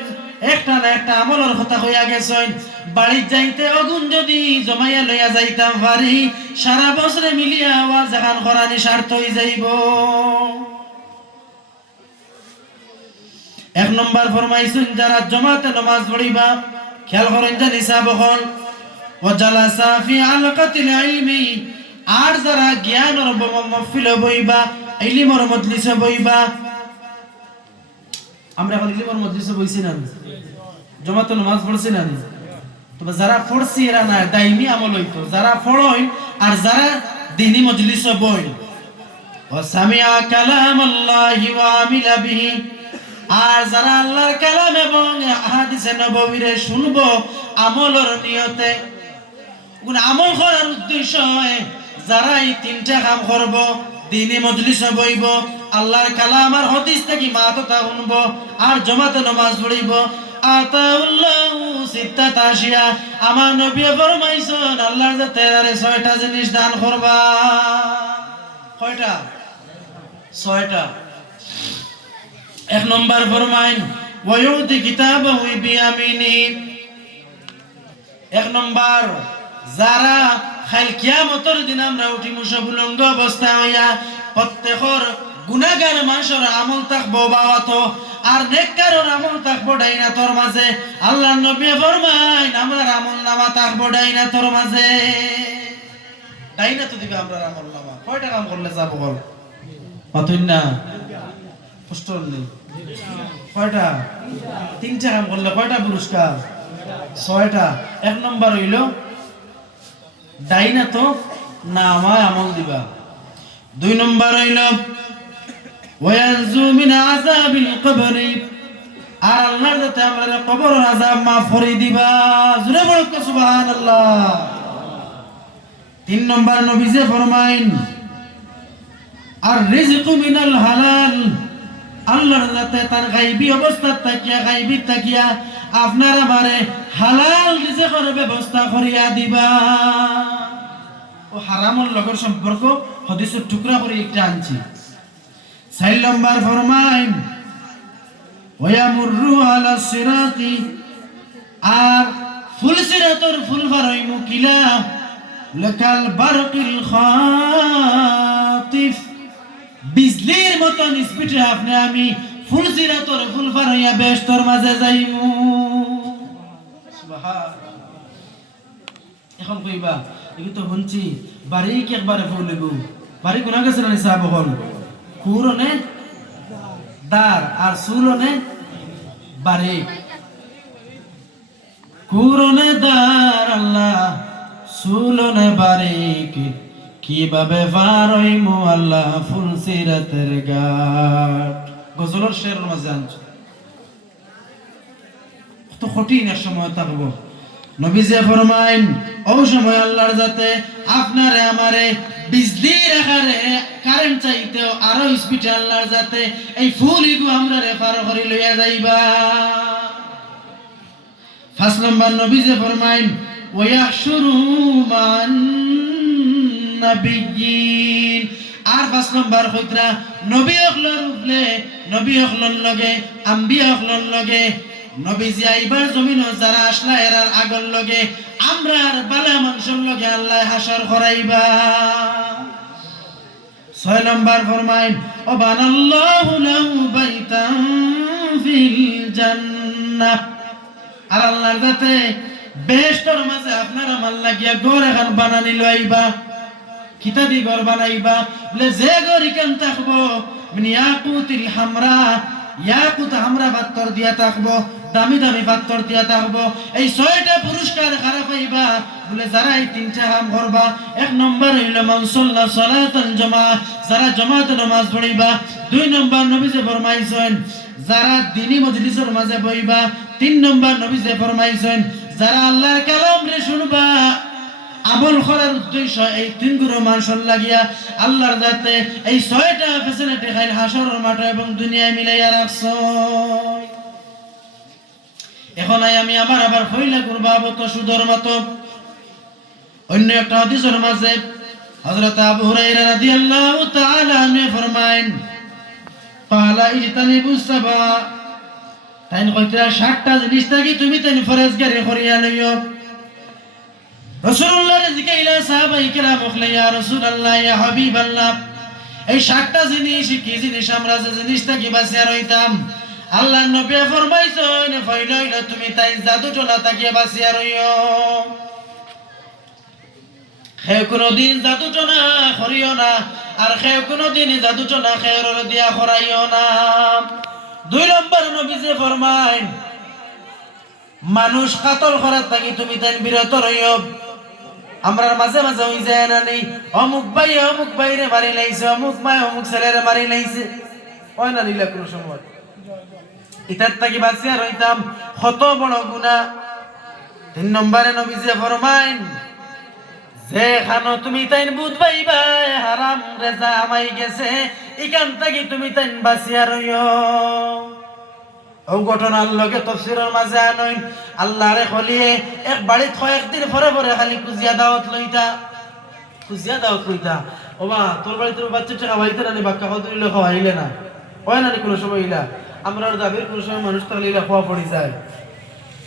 একটা না একটা আমলের কথা হইয়া গেছই বাড়ি যাইতে অগুন যদি জমাইয়া লইয়া যাইতাম পারি সারা বছরে মিলিয়া ওয়াজ গান করানি স্বার্থ হই যাইব এক নম্বর ফরমাইছেন যারা জমাতে নামাজ পড়িবা খেয়াল করেন যে নিসাবহল ওয়া জালাসা ফি আলকাতিল ইলমি আর যারা জ্ঞানের মাহফিলে বইবা ইলমের মজলিসে বইবা আমরা এখন ইলমের মজলিসে বইছি না জমাতে নামাজ পড়ছি না তবে যারা পড়ছি এরা না দাইমি আমল হইতো যারা পড়ই আর যারা দ্বীনি মজলিসে বই ওয়া সামিআ কালামাল্লাহি ওয়া আমিলা বিহি আর যারা আল্লাহর কালাম এবং হাদিসে নববীরে শুনবো আমলের নিয়তে কোন আমল করার উদ্দেশ্য যারা এই তিনটা কাম করব দ্বীনি মজলিসে বইব আল্লাহর কালাম আর হাদিস থেকে মাততা শুনবো আর জমাতে নামাজ পড়িব আতাউল্লাহু সিত্তাতা আশিয়া আমার নবী ফরমাইছেন আল্লাহর যাতে তারে ছয়টা জিনিস দান করবা কয়টা ছয়টা এক নম্বর ফরমাইন ওয়ায়ুতি কিতাবাহু বিয়ামিনি এক নম্বর যারা খাল কিয়ামতের দিন আমরা উঠি মুসবুলঙ্গ অবস্থা হইয়া প্রত্যেকর গুনাহগার মানুষের আমল থাকবো বাওয়াতো আর নেককারের আমল থাকবো ডাইনাতর মাঝে আল্লাহর নবী ফরমাইন আমরা আমল নামা থাকবো ডাইনাতর মাঝে ডাইনাতো দিবে আমরা আমল নামা কয়টা কাম করলে যাব বল পাতুন না কষ্ট নেই কয়টা তিনটা কাম করলে কয়টা পুরস্কার ছয়টা এক নম্বর হইল ডাইনাতো না আমায় আমল দিবা দুই নম্বর হইল ওয়ায়ানজু মিন আযাবিল কবরি আর আল্লাহ যাতে আমরা কবর আযাব মাফ করে দিবা জোরে বলো সুবহানাল্লাহ তিন নম্বর নবী যে ফরমাইন আর রিজকু মিনাল হালাল আল্লাহর যাতে তার গায়বী অবস্থা থাকিয়া গায়বী থাকিয়া আপনার আমারে হালাল রিজকের ব্যবস্থা করিয়া দিবা ও হারামের লগের সম্পর্ক হাদিসের টুকরা করে একটা আনছি চার নম্বর ফরমাইন ওয়ায়ামুরু আলা সিরাতি আর ফুল সিরাতর ফুল ফারই মুকিলা লাকাল বারকিল খাতিফ বিজলির মতন স্পিডে আপনি আমি ফুল সিরাতর ফুল ফারইয়া বেশতর মাঝে যাইমু সুবহান এখন কইবা এগুলো তো শুনছি বাড়ি কি একবারে ফুলিব বাড়ি কোনা গেছে না সাহেব হল কুরনে দার আর সুলনে বাড়ি কুরনে দার আল্লাহ সুলনে বাড়ি কিভাবে পার হইমু আল্লাহ ফুলসিরাতের ঘাট গজলের শেরের মাঝে আনছো তো কঠিন এক সময় থাকবো নবী যে ফরমাইন ও সময় আল্লাহর যাতে আপনারে আমারে বিজলি রেখারে কারেন্ট চাইতেও আরো স্পিডে আল্লাহর যাতে এই ফুলইগু আমরা রে পার করে লইয়া যাইবা 5 নম্বর নবী যে ফরমাইন ওয়াহশুরু মান নাবিয়িন আর 5 নম্বর কইতরা নবী হকলর উপরে নবী হকলর লগে আম্বিয়া হকলর লগে নবীজি আইবার জমিন যারা আসলা এরার আগল লগে আমরা আর বালা মানুষের লগে আল্লাহ হাসর করাইবা 6 নম্বর ফরমাইন ও বানাল্লাহু লাহু বাইতান ফিল জান্নাহ আর আল্লাহর যাতে বেহেশতের মাঝে আপনার আমার লাগিয়া ঘর এখন বানানি লইবা কিতা দি ঘর বানাইবা বলে যে ঘর ইকান থাকবো মিয়াকুতিল হামরা ইয়াকুত হামরা পাথর দিয়া থাকবো দামি দামি পাথর দিয়া থাকবো এই 6টা পুরস্কার খারাপ হইবা বলে যারা এই 3টা কাম করবা 1 নম্বর হইল মান সাল্লা সালাতান জামা যারা জামাতে নামাজ পড়িবা 2 নম্বর নবী যে ফরমাইছেন যারা দ্বীনি মজলিসের মাঝে বইবা 3 নম্বর নবী যে ফরমাইছেন যারা আল্লাহর কালাম রে শুনবা আমল করার উদ্দেশ্য এই 3 গুণ মানুষের লাগিয়া আল্লাহর যাতে এই 6টা ফেসিলিটি খাইল হাসরের মাঠে এবং দুনিয়ায় মিলাইয়া রাখছো এখন আমি আবার ফইলা করবা তো সুদর মতো অন্য একটা হাদিসের মাঝে হযরত আবু হুরায়রা রাদিয়াল্লাহু তাআলা আনহু ফরমায়েন পালা ইজতানিবু সাবা তাইন কইরা 60টা জিনিস থাকি তুমি তাইন ফরজগারি করিয়া লইও রাসূলুল্লাহ জিকাইলা সাহাবায়ে কিরাম বলে ইয়া রাসূলুল্লাহ ইয়া হাবিবাল্লাহ এই 60টা জিনিস কি জিনিস আমরা যে জিনিস থাকি বাঁচিয়া রইতাম আল্লাহ নবী ফরমাইছেন ফাইলাইলা তুমি তাই জাদু টোনা তাকিয়া বাঁচিয়া রইও হে কোনদিন জাদু টোনা করিও না আর হে কোনদিন জাদু টোনা খেয়র দিয়া করাইও না 2 নম্বর নবী যে ফরমাইন মানুষ কাতল করার থাকি তুমি তাই বিরত রইও আমরার মাঝে মাঝে হই যায় না নেই অমুক ভাইরে মারি লাইছে অমুক মা অমুক ছেলেরে মারি লাইছে ওই না নিলা কোন সময় ইতার থাকি বাঁচিয়া রইতাম কত বড় গুনাহ 3 নম্বরে নবী যে ফরমাইন যে খানো তুমি তাইন বুঝবাইবা হারাম রেজা আমাই গেছে ইকান থাকি তুমি তাইন বাঁচিয়া রইও ও ঘটনার লগে তাফসীরের মাঝে আনইন আল্লাহরে খলিয়ে এক বাড়িত কয়েকদিন পরে পরে খালি কুজিয়া দাওয়াত লইতা ওবা তোর বাড়িতে বাচ্চাটা খাওয়াইতে না বাক্কা কতইলে খাওয়াইলে না হয় না কোনো সময় ইলা আমরা দাবির কোনো সময় মানুষ তাহলে ইলা খাওয়া পড়ি যায়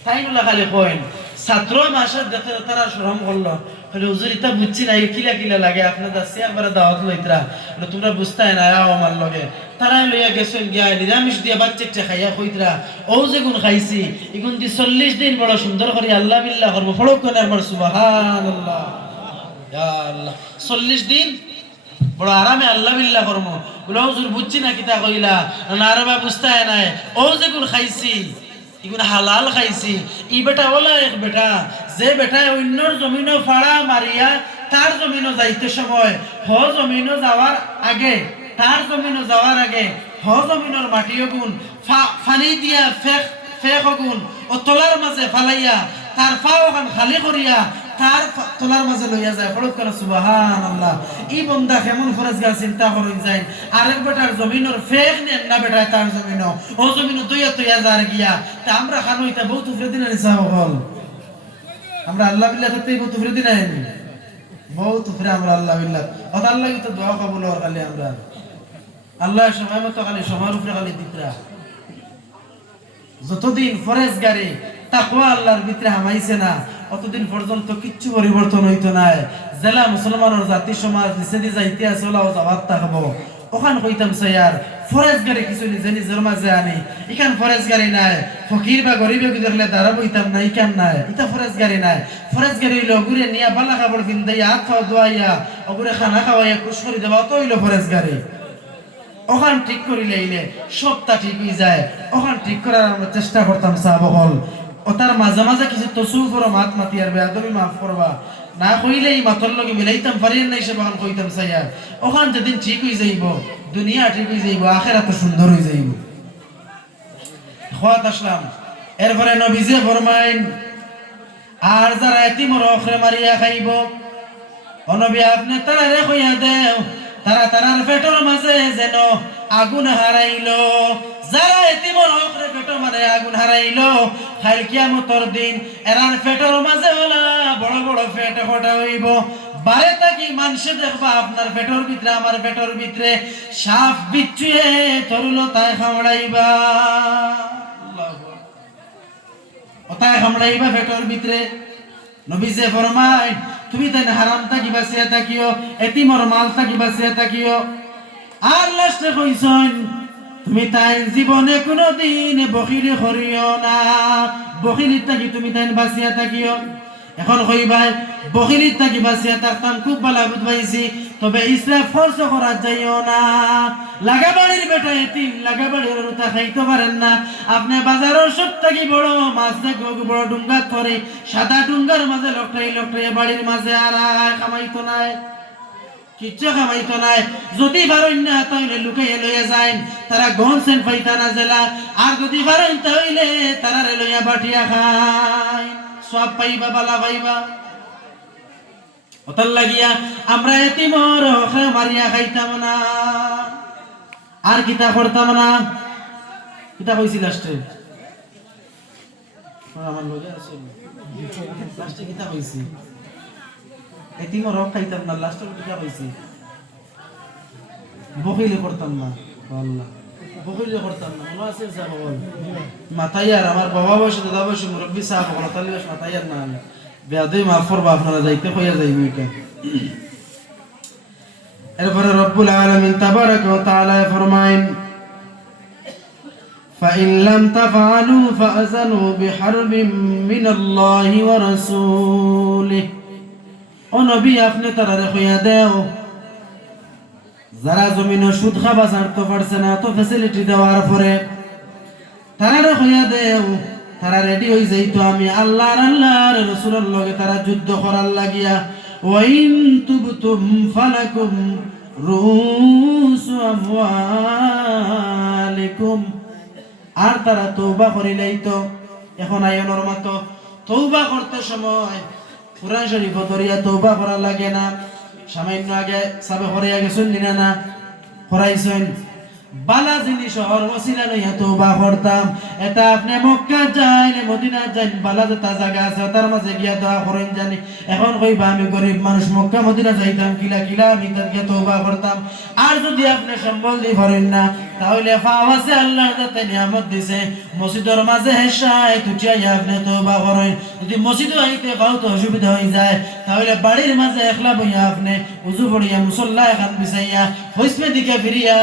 তাইনুলা খালি কইন ছাত্র মাসের দেখে তারা শরম করলো বলে হুজুর এটা বুঝছি না কিলা লাগে আপনাদের একবার দাওয়াত লইতরা বলে তোমরা বুঝতাই না আমার লগে তারা লইয়া গেছেন গিয়া নিরামিষ দিয়া বাচ্চাটা খাইয়া কইতরা ও যে গুণ খাইছি এগুন দি 40 দিন বড় সুন্দর করে আল্লাহ বিল্লাহ করব ফড়ক করে আমার সুবহানাল্লাহ ইয়া আল্লাহ 40 দিন বড় আরামে আল্লাহ বিল্লাহ করব বলে হুজুর বুঝছি না কিতা কইলা না রে বা বুঝতাই না ও যে গুণ খাইছি ইগুন হালাল খাইছি ই বেটা ওলা এক বেটা যে বেটা অন্যর জমিনও ফাড়া মারিয়া তার জমিনও যাইতে সময় জমিনও যাওয়ার আগে তার জমিনও যাওয়ার আগে জমিনের মাটিও গুণ ফানি দিয়া ফেক গুণ ও তলার মাঝে ফালাইয়া তার পাও খান খালি করিয়া তার তলার মাঝে লইয়া যায় ফড়ক করে সুবহানাল্লাহ ই বন্দা কেমন ফরজগার চিন্তা করই যায় আরেক বেটার জমিনের ফেক নেন না বেটা তার জমিনও ও জমিনও দুইয়া যার গিয়া তা আমরা খানইতা বহুত ফ্রেদিন নিসা হল আমরা আল্লাহ বিল্লাহ তাতে বহুত ফ্রেদিন আইনি বহুত ফ্রে আমরা আল্লাহ বিল্লাহ ওটা আল্লাহ তো দোয়া কবুল হওয়ার খালি আমরা আল্লাহ সময় মতো খালি সময়ের উপরে খালি দিতরা যতদিন ফরজগারি তাকওয়া আল্লাহর ভিতরে হামাইছে না অতদিন পর্যন্ত কিচ্ছু পরিবর্তন হইতো না জেলা মুসলমানের জাতি সমাজ নিষেধি যাইতে আছে ওলাও যাওয়ার থাকবো ওখান কইতাম স্যার ফরেজ গাড়ি কিছু নিজে নিজের মাঝে আনি এখান ফরেজ গাড়ি নাই ফকির বা গরিবে গুজরলে দ্বারা বইতাম না ইখান নাই ইটা ফরেজ গাড়ি নাই ফরেজ গাড়ি হইলো ঘুরে নিয়া বালা কাপড় কিনতাইয়া হাত খাওয়া দোয়াইয়া ওগুরে খানা খাওয়াইয়া খুশ করে দেওয়া তো হইলো ফরেজ গাড়ি ওখান ঠিক করিলে ইলে সবটা ঠিক হয়ে যায় ওখান ঠিক করার আমরা চেষ্টা করতাম সাহাবহল ও তার মাঝে মাঝে কিছু তসুফ করো মাত মাতি আর বেয়াদবি মাফ করবা না কইলেই মাথর লগে মিলাইতাম পারিয়েন না সে বাগান কইতাম সাইয়ার ওখান যেদিন ঠিক হয়ে যাইব দুনিয়া ঠিক হয়ে যাইব আখেরাত সুন্দর হয়ে যাইব খোয়াত আসলাম এরপরে নবীজি ফরমাইন আর যারা এতিমর অখরে মারিয়া খাইব ও নবী আপনি তারা কইয়া দেও তারা তারার পেটর মাঝে যেন আগুন হারাইলো যারা এতিমর অখরে পেটর মাঝে আগুন হারাইলো খাইল কিয়ামতের দিন এরার পেটর মাঝে হলা বড় বড় পেট ফটা হইব বারে তাকি মানুষে দেখবা আপনার পেটর ভিতরে আমার পেটর ভিতরে সাপ বিচ্ছুয়ে তরুলো তাই খামড়াইবা ওতায় খামড়াইবা পেটর ভিতরে নবীজি ফরমায় তুমি তাই হারাম থাকি বাঁচিয়া থাকিও এতিমর মাল থাকি বাঁচিয়া থাকিও আর লাস্টে কইছেন তুমি তাই জীবনে কোনোদিন বখিলি করিও না বখিলির থাকি তুমি তাই বাঁচিয়া থাকিও এখন কইবাই বখিলির থাকি বাঁচিয়া থাকতাম খুব ভালো বুঝবাইছি তবে ইসরাফ খরচ করা যাইও না লাগাবাড়ির বেটা এতিম লাগাবাড়ির রুতা খাইতে পারেন না আপনি বাজারের সব থাকি বড় মাছ দেখো বড় ডুঙ্গা ধরে সাদা ডুঙ্গার মাঝে লকটাই বাড়ির মাঝে আর কামাইতো নাই কিচ্ছু কামাইতো নাই যদি পারেন না তাহলে লুকাইয়া লইয়া যাইন তারা গনছেন পাইতা না জেলা আর যদি পারেন তাহলে তারা লইয়া বাটিয়া খায় সব পাইবা বালা পাইবা ওতার লাগিয়া আমরা এতিমর হখে মারিয়া খাইতাম না আর কিতা করতাম না কিতা কইছি লাস্টে আমার লগে আছে লাস্টে কিতা কইছি এতিমর হক খাইতাম না লাস্টে কিতা কইছি বকিলে করতাম না আল্লাহ বকিলে করতাম না মনে আছে স্যার বল মাতাইয়ার আমার বাবা বয়সে দাদা বয়সে মুরব্বি সাহেব বল তাহলে মাতাইয়ার না বেয়াদই মাফ করবা আপনারা যাইতে কইয়া যাইব এটা এরপরে রব্বুল আলামিন তাবারাক ওয়া তাআলা ফরমায়েন فإن لم تفعلوا فأذنوا بحرب من الله ورسوله ও নবী আপনি তারারে কইয়া দাও যারা জমিনে সুদ খাবা ছাড়তে পারছে না তো ফ্যাসিলিটি দেওয়ার পরে তারারে কইয়া দেও তারা রেডি হয়ে যাইতো আমি আল্লাহর রাসূলের লগে তারা যুদ্ধ করার লাগিয়া ওয়াইন তুবতুম ফালাকুম রুসু আমওয়ালিকুম আর তারা তওবা করিলেই তো এখন আয়নের মতো তওবা করতে সময় কুরআন শরীফ ধরিয়া তওবা করা লাগে না সামান্য আগে সাবে করিয়া গেছেন না করাইছেন বালা জিনিস হর ওসিলা লইয়া তওবা করতাম এটা আপনি মক্কা যাইন মদিনা যাইন বালা যেটা জায়গা আছে তার মাঝে গিয়া দোয়া করেন জানি এখন কইবা আমি গরিব মানুষ মক্কা মদিনা যাইতাম কিলা কিলা আমি তার গিয়া তওবা করতাম আর যদি আপনি সম্বল দি করেন না তাহলে ফাওয়াসে আল্লাহ যাতে নিয়ামত দিছে মসজিদের মাঝে হেসায় তুটিয়া আপনি তওবা করেন যদি মসজিদে আইতে পাও তো অসুবিধা হয়ে যায় তাহলে বাড়ির মাঝে একলা বইয়া আপনি উযু পড়িয়া মুসল্লা এখন বিছাইয়া হইসমে দিকে ফিরিয়া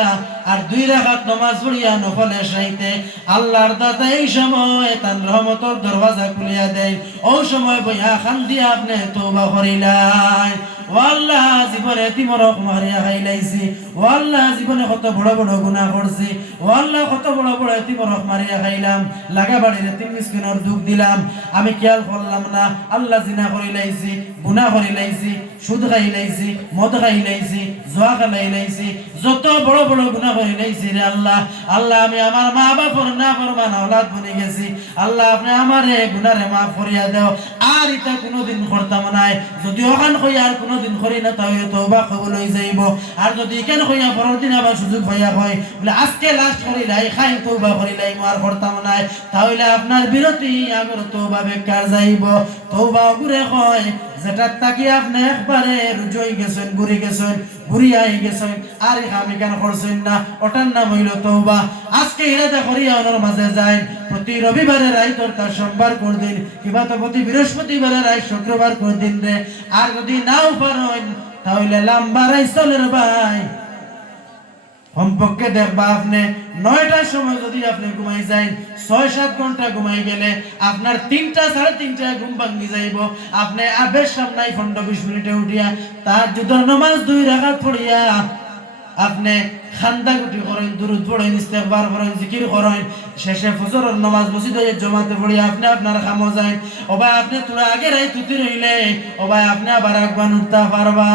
আর দুই রাকাত নামাজ পড়িয়া নফল এশাইতে আল্লাহর দাতা এই সময় তার রহমতের দরওয়াজা খুলিয়া দেয় ওই সময় বইয়া খান দিয়া আপনি তওবা করিলাই ও আল্লাহ জীবনে তিমরক মারিয়া খাইলাইছি ও আল্লাহ জীবনে কত বড় বড় গুনাহ করছি ও আল্লাহ কত বড় বড় তিমরক মারিয়া খাইলাম লাগা বাড়ির তিন মিসকিনের দুঃখ দিলাম আমি খেয়াল করলাম না আল্লাহ জিনা করিলাইছি গুনাহ করিলাইছি সুদ খাইলাইছি মদ খাইলাইছি জুয়া খাইলাইছি যত বড় বড় গুনাহ করিলাইছি রে আল্লাহ আল্লাহ আমি আমার মা বাবার না ফরমান औलाद বনে গেছি আল্লাহ আপনি আমারে গুনাহরে maaf করিয়া দাও আর এটা কোনোদিন করতাম না যদি ওখান কই আর কোনোদিন করি না তাহলে তওবা কবুল হয়ে যাইব আর যদি কেন কইয়া পরের দিন আবার সুযোগ পাইয়া হয় বলে আজকে লাস্ট করিলাই খাই তওবা করিলাই আর করতাম না তাহলে আপনার বিরতি আগর তওবা বেকার যাইব তওবা গুরে কয় যেটা তাকি আপনি একবারে রুজই গেছেন ঘুরে গেছেন ঘুরিয়াই গেছেন আর আমি কেন করছেন না ওটার নাম হইল তওবা আজকে ইরাদা করিয়া ওনার মাঝে যাই প্রতি রবিবারে রাত অর্থাৎ সোমবার করে দিন কিংবা তো প্রতি বৃহস্পতিবারে রাত শুক্রবার করে দিন রে আর যদি নাও পারেন তাহলে লম্বা রাইসলের ভাই কমপক্ষে দেখবা আপনি 9টার সময় যদি আপনি ঘুমাই যান 6-7 ঘন্টা ঘুমাই গেলে আপনার 3টা 3:30 ঘুম ভাঙি যাইব। আপনি আবেশ সামনে 15-20 মিনিটে উঠিয়া তাহাজ্জুদের নামাজ 2 রাকাত পড়িয়া আপনি খান্দা গুটি করেন, দুরূদ পড়েন, ইস্তেগফার করেন, জিকির করেন, শেষে ফজরের নামাজ মসজিদে জমাতে পড়িয়া আপনি আপনার কামে যান। ও ভাই আপনি তোরা আগে রাই তুতি রইলে ও ভাই আপনি আবার একবার উঠতে পারবা।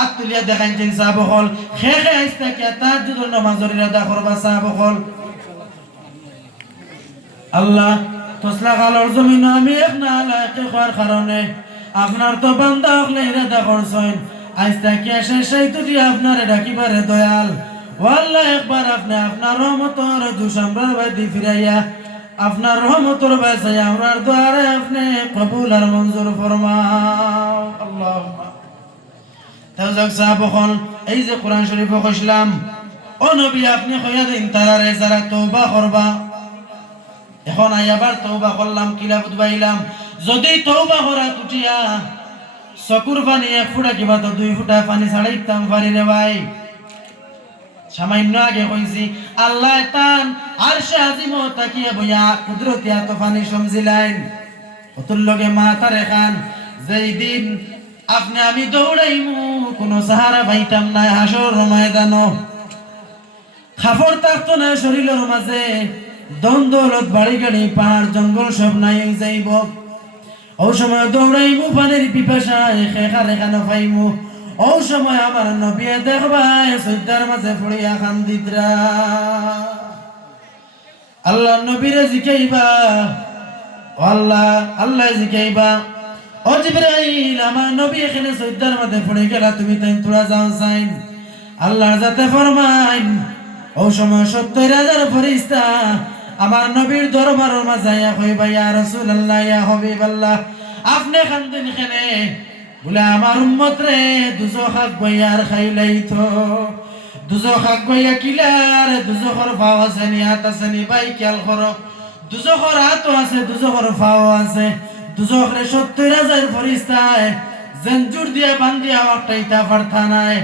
আত তুলিয়া দেখাইছেন সাহাবকল খে খে আইস্তা কিয়া তাহাজ্জুদের নামাজের ইরাদা করবা সাহাবকল। আল্লাহ তসলা কালর জমিন আমি এক না লায়কে হওয়ার কারণে আপনার তো বান্দা হলে ইরাদা করছেন আইস্তা কিয়া শেষাই তুটি আপনারে ডাকিবারে দয়াল ওয়াল্লাহ একবার আপনি আপনার রহমতর জুস আমরার বাদি ফিরাইয়া আপনার রহমতর বাসাই আমরার দ্বারে আপনি কবুল আর মঞ্জুর ফরমাও। আল্লাহুম্মা তাওজাক সাহাবকল এই যে কোরআন শরীফ কইলাম ও নবী আপনি কইয়া দিন তারারে যারা তওবা করবা। এখন আবার তওবা করলাম কিলা বুঝবাইলাম যদি তওবা করা তুটিয়া চকুর পানি 1 ফুটা কিবা তো 2 ফুটা পানি ছাড়াইতাম পারি রে ভাই। সামান্য আগে কইছি আল্লাহ তান আরশে আজিম তাকিয়া বইয়া কুদরতি এত পানি সমজিলাইন অতুল লগে মাথা রেখান যেই দিন আপনি আমি দৌড়াইমু কোন সাহারা পাইতাম না হাসর ময়দান খাফর থাকতো না শরীরের মাঝে দ্বন্দ্বলত বাড়ি গাড়ি পাহাড় জঙ্গল সব নাই যাইব। ও সময় দৌড়াইমু পানির পিপাসায় খেখা রেখানো পাইমু। ও সময় আমার নবী দেখবাই সৈদার মাঝে পড়িয়া কান্দিতরা। আল্লাহ নবীরে জিকাইবা আল্লাহ আল্লাহ জিকাইবা ও জিবরাইল আমার নবী এখানে সৈদার মাঝে পড়ে গেলা তুমি তাই তোরা যাও সাইন আল্লাহ যাতে ফরমাইন। ও সময় 70,000 ফেরেশতা আমার নবীর দরবারের মাঝে আইয়া কইবা ইয়া রাসূলুল্লাহ ইয়া হাবিবাল্লাহ আপনি কান্দেন কেনে বলে আমার উম্মত রে দুজখ গইয়ার খাইলাইতো দুজখ গইয়া কিলার দুজখর ফাও আছে নি হাত আছে নি ভাই খেয়াল করো দুজখর হাতও আছে দুজখর ফাও আছে দুজখরে 70,000 ফেরেশতায় জঞ্জুর দিয়ে বান্ধিয়া ওটাইতা পারতা নাই।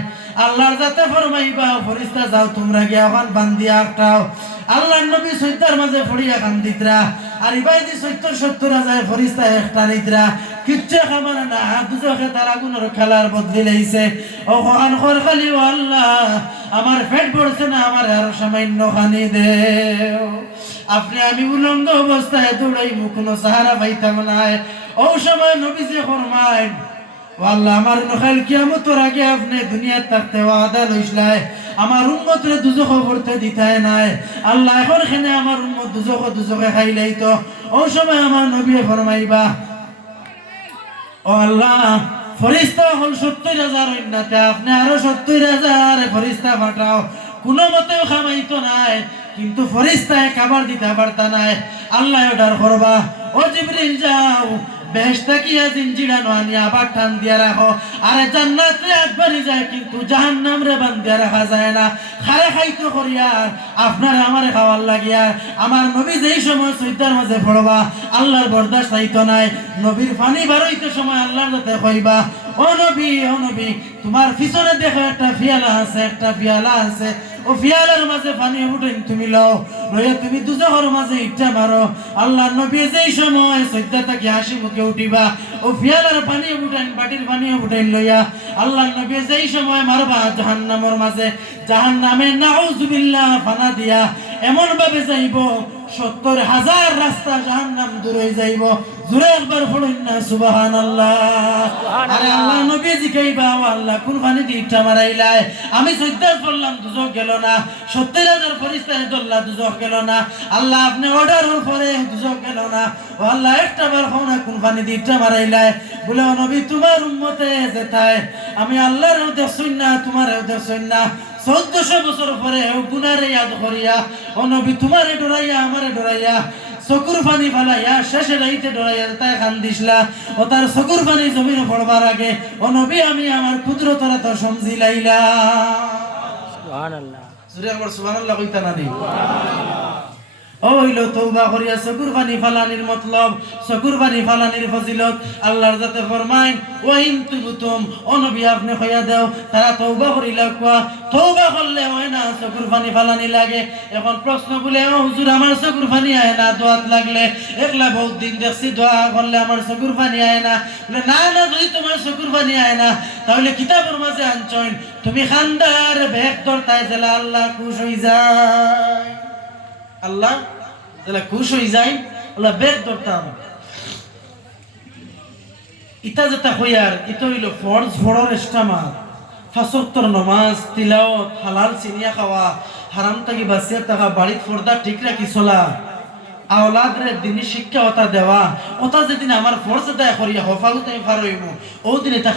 আল্লাহর যাতে ফরমাইবা ফেরেশতা যাও তোমরা গিয়া ওখান বান্ধিয়া আটকাও। আল্লাহর নবী সৈদার মাঝে পড়িয়া কান্দিতরা আর ইবাইদি 70,000 ফেরেশতা একটা নিদ্রা কিচ্ছু খাবার না দুজখে তার আগুনের খেলার বদলি লাইছে। ও খান খর খালি ও আল্লাহ আমার পেট পড়ছে না আমার আরো সামান্য খানি দেও। আপনি আমি উলঙ্গ অবস্থায় দৌড়াইমু কোনো সাহারা পাইতাম না। ও সময় নবীজি ফরমায় আল্লাহ আমার নখাল কিয়ামতের আগে আপনি দুনিয়া থাকতে ওয়াদা লইছলাই আমার উম্মতরে দুজখ করতে দিতাই নাই। আল্লাহ এখন এখানে আমার উম্মত দুজখে খাইলাইতো। ও সময় আমার নবী ফরমাইবা ও আল্লাহ ফেরেশতা হল 70,000 উন্নতে আপনি আরো 70,000 ফেরেশতা পাঠাও। কোনো মতেও খামাইতো নাই কিন্তু ফেরেশতায় খাবার দিতে পারতা নাই। আল্লাহ অর্ডার করবা ও জিবরিল যাও বেহেশতা কিয়া জিনজিড়ানো আনিয়া আবার টান দিয়া রাখো। আরে জান্নাত রে একবারই যায় কিন্তু জাহান্নাম রে বান্ধিয়া রাখা যায় না। খারে খাইতো করিয়ার আপনার আমারে খাওয়ার লাগিয়া আমার নবী যেই সময় সৈদার মাঝে পড়বা আল্লাহর বরদাস্ত হইতো নাই। নবীর পানি বারইতে সময় আল্লাহর যাতে কইবা ও নবী তোমার পিছনে দেখো একটা পিয়ালা আছে ও পিয়ালার মাঝে পানি উঠেন তুমি লও লইয়া তুমি দুজখের মাঝে ইচ্ছা মারো। আল্লাহ নবী যেই সময় সৈদা তাকে হাসি মুখে উঠিবা ও পিয়ালার পানি উঠেন বাটির পানি উঠেন লইয়া আল্লাহ নবী যেই সময় মারবা জাহান্নামের মাঝে জাহান্নামে নাউজুবিল্লাহ ফানা দিয়া এমন ভাবে যাইব 70,000 রাস্তা জাহান্নাম দূর হয়ে যাইব। জোরে একবার পড়ুন না সুবহানাল্লাহ। আরে আল্লাহ নবী জিকাইবা আল্লাহ কোন পানি দিয়ে ইচ্ছা মারাইলাই আমি সৈদার পড়লাম দুজখ গেল না 70,000 ফেরেশতায় দল্লা দুজখ গেল না। আল্লাহ আপনি অর্ডারের পরে দুজখ গেল না। ও আল্লাহ একটা বার খাওনা কোন পানি দিয়ে ইচ্ছা মারাইলাই বলে ও নবী তোমার উম্মতে যেতায় আমি আল্লাহর দেখছই না তোমার দেখছই না 1400 বছর পরে গুনারে ইয়াদ করিয়া ও নবী তোমারে ডরাইয়া আমারে ডরাইয়া চকুর পানি ফালাইয়া শেষে রাইতে ডরাইয়া তাই কান্দিসলা ও তার চকুর পানি জমিনে পড়বার আগে ও নবী আমি আমার কুদরতরা তো সমজিলাইলা। সুবহানাল্লাহ জোরে একবার সুবহানাল্লাহ কইতা না দি। ও ও হইল তওবা করিয়া চকুর পানি ফালানির মতলব, চকুর পানি ফালানির ফজিলত আল্লাহর যাতে ফরমায় ওয়াইন তুবতুম, ও নবী আপনি কইয়া দাও তারা তওবা করিলা কোয়া, তওবা করলে হয় না চকুর পানি ফালানি লাগে। এখন প্রশ্ন বলে ও হুজুর আমার চকুর পানি আয় না দোয়াত লাগলে, একলা বহুত দিন দেখছি দোয়া করলে আমার চকুর পানি আয় না। বলে না না, যদি তোমার চকুর পানি আয় না তাহলে কিতাবের মাঝে আনছইন তুমি খান্দার বেগ ধরতায় জেলা আল্লাহ খুশ হই যায়, আল্লাহ তাহলে খুশ হয়ে যায়, আল্লাহ বেগ ধরতাম। ইটা যেটা হইয়ার ইটা হইল ফরজ ফড়র ইস্তেমাল, ফাঁসত্তর নমাজ, তিলাওয়াত, হালাল চিনিয়া খাওয়া, হারাম থাকি বাঁচিয়া থাকা, বাড়ির পর্দা ঠিক রাখি চলা, আওলাদরে দিনী শিক্ষা ওটা দেওয়া, ওটা যেদিন আমার ফরজ আদায় করিয়া হফাজত আমি পার হইব, ও দিন এটা